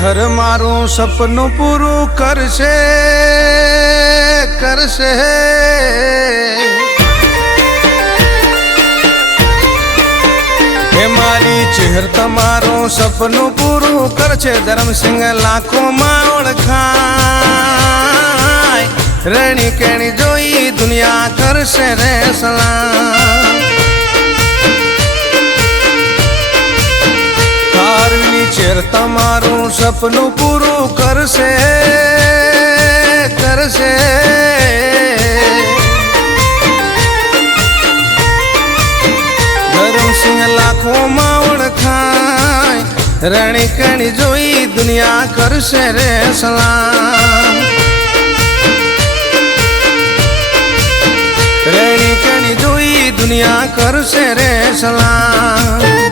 ચેહર મારું સપનું પૂરું કરશે કરશે હે મારી ચેહર તમારું સપનું પૂરું કરશે ધરમસિંહ લાખોમાં ઓળખાય રેણી કેણી જોઈ દુનિયા કરશે રે સલામ ચેર તમારું સપનું પૂરું કરશે કરશે ધરમસિંહ લાખોમાં ઓળખાય રણી કણી જોઈ દુનિયા કરશે રે સલામ રણી કણી જોઈ દુનિયા કરશે રે સલામ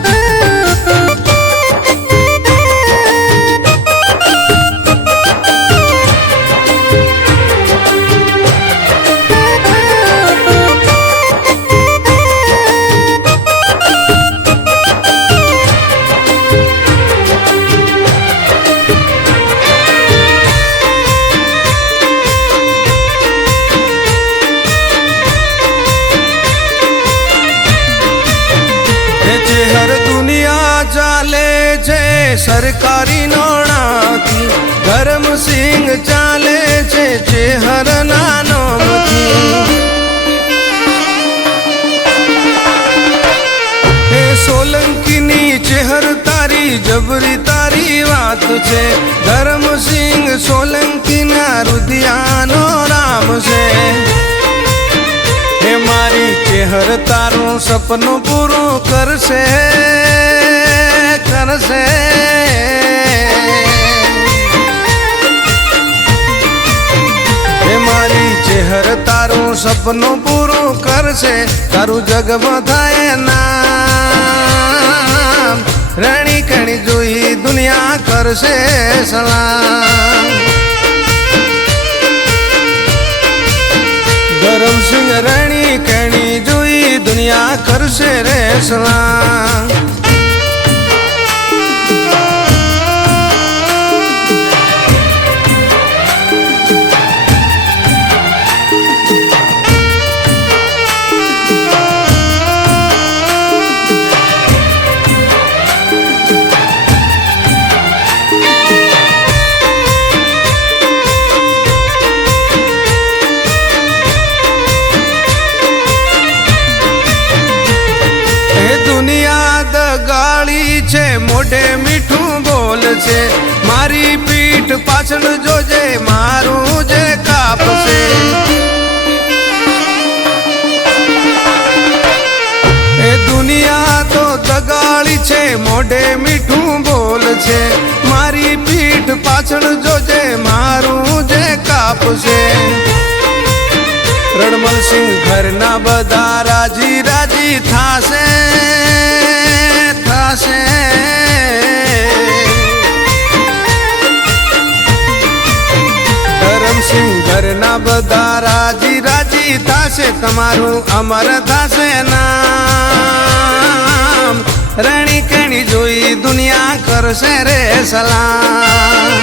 ચેહર દુનિયા ચાલે છે સરકારી નોણાથી ધરમસિંહ ચાલે છે ચેહર નાનોમથી હે સોલંકીની ચેહર તારી જબરી તારી વાત છે ધરમસિંહ સોલંકીના રુધિયાનો રામ છે હે મારી ચેહર તારું સપનું પૂરું કરશે કરશે હે મારી ચેહર તારું સપનું પૂરું કરશે તારું જગમાં થાય નામ રણી કણી જોઈ દુનિયા કરશે સલામ ધરમસિંહ રણી કણી જોઈ દુનિયા કરશે રે સલામ છે મોઢે મીઠું બોલ છે મારી પીઠ પાછળ જોજે મારું જે કાપશે એ દુનિયા તો દગાળી છે મોઢે મીઠું બોલ છે મારી પીઠ પાછળ જોજે મારું જે કાપશે રણમલસિંહ ઘરના બધા રાજી રાજી થાશે થાશે ધરમસિંહ ઘરના બધા રાજી રાજી થાશે તમારું અમર થાશે નામ રણી કણી જોઈ દુનિયા કરશે રે સલામ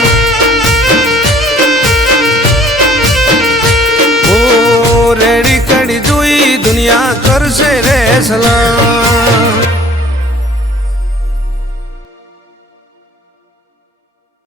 રેડી કડી જોઈ દુનિયા કરશે રે સલામ